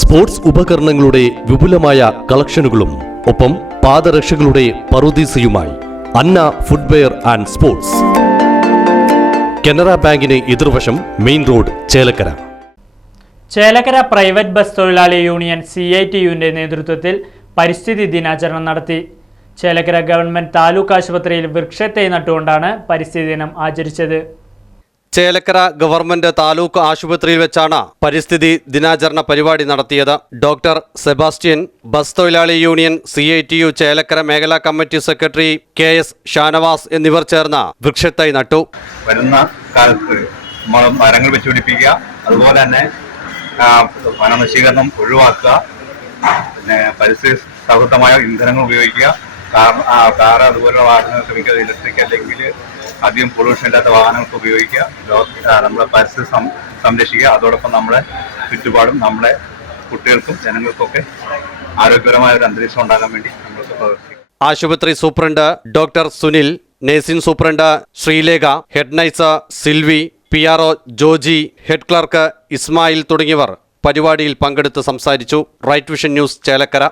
Sports ഉപകരണങ്ങളുടെ വിപുലമായ കളക്ഷനുകളും ഒപ്പം പാദരക്ഷകളുടെ പറുദീസയുമായി Anna footwear and sports. Canara ബാങ്കിന് എതിർവശം main road Chelakkara. Chelakkara private bus തൊഴിലാളി യൂണിയൻ സി ഐ ടി യുവിന്റെ നേതൃത്വത്തിൽ പരിസ്ഥിതി ദിനാചരണം നടത്തി. ചേലക്കര ഗവൺമെന്റ് താലൂക്ക് ആശുപത്രിയിൽ വൃക്ഷത്തൈ നട്ടുകൊണ്ടാണ് പരിസ്ഥിതി ദിനം ആചരിച്ചത്. ചേലക്കര ഗവൺമെന്റ് താലൂക്ക് ആശുപത്രിയിൽ വെച്ചാണ് പരിസ്ഥിതി ദിനാചരണ പരിപാടി നടത്തിയത്. ഡോക്ടർ സെബാസ്റ്റ്യൻ ബസ് തൊഴിലാളി union C I T U Chelakkara മേഖലാ committee secretary K S Shanavas എന്നിവർ ചേർന്ന് വൃക്ഷത്തൈ നട്ടു. വരുന്ന കാലത്ത് മരങ്ങൾ വെച്ചുപിടിപ്പിക്കുക അതുപോലെ തന്നെ വനനശീകരണം ഒഴിവാക്കുക പിന്നെ പരിസ്ഥിതി സൗഹൃദമായ ഇന്ധനങ്ങൾ ഉപയോഗിക്കുക കാർ കാർ അതുപോലുള്ള വാഹനങ്ങൾക്ക് ഇലക്ട്രിക് അല്ലെങ്കിൽ അധികം പൊല്യൂഷൻ ഇല്ലാത്ത വാഹനങ്ങൾക്ക് ഉപയോഗിക്കുക. നമ്മുടെ പരിസ്ഥിതി സംരക്ഷിക്കുക. അതോടൊപ്പം നമ്മുടെ ചുറ്റുപാടും നമ്മുടെ കുട്ടികൾക്കും ജനങ്ങൾക്കൊക്കെ ആരോഗ്യപരമായ ഒരു അന്തരീക്ഷം ഉണ്ടാകാൻ വേണ്ടി നമ്മൾക്ക് പ്രവർത്തിക്കും. ആശുപത്രി superintendent doctor Sunil nursing superintendent Sreelekha head nurse Silvy P R O Joji head clerk Ismail തുടങ്ങിയവർ പരിപാടിയിൽ പങ്കെടുത്ത് സംസാരിച്ചു. Right vision news Chelakkara.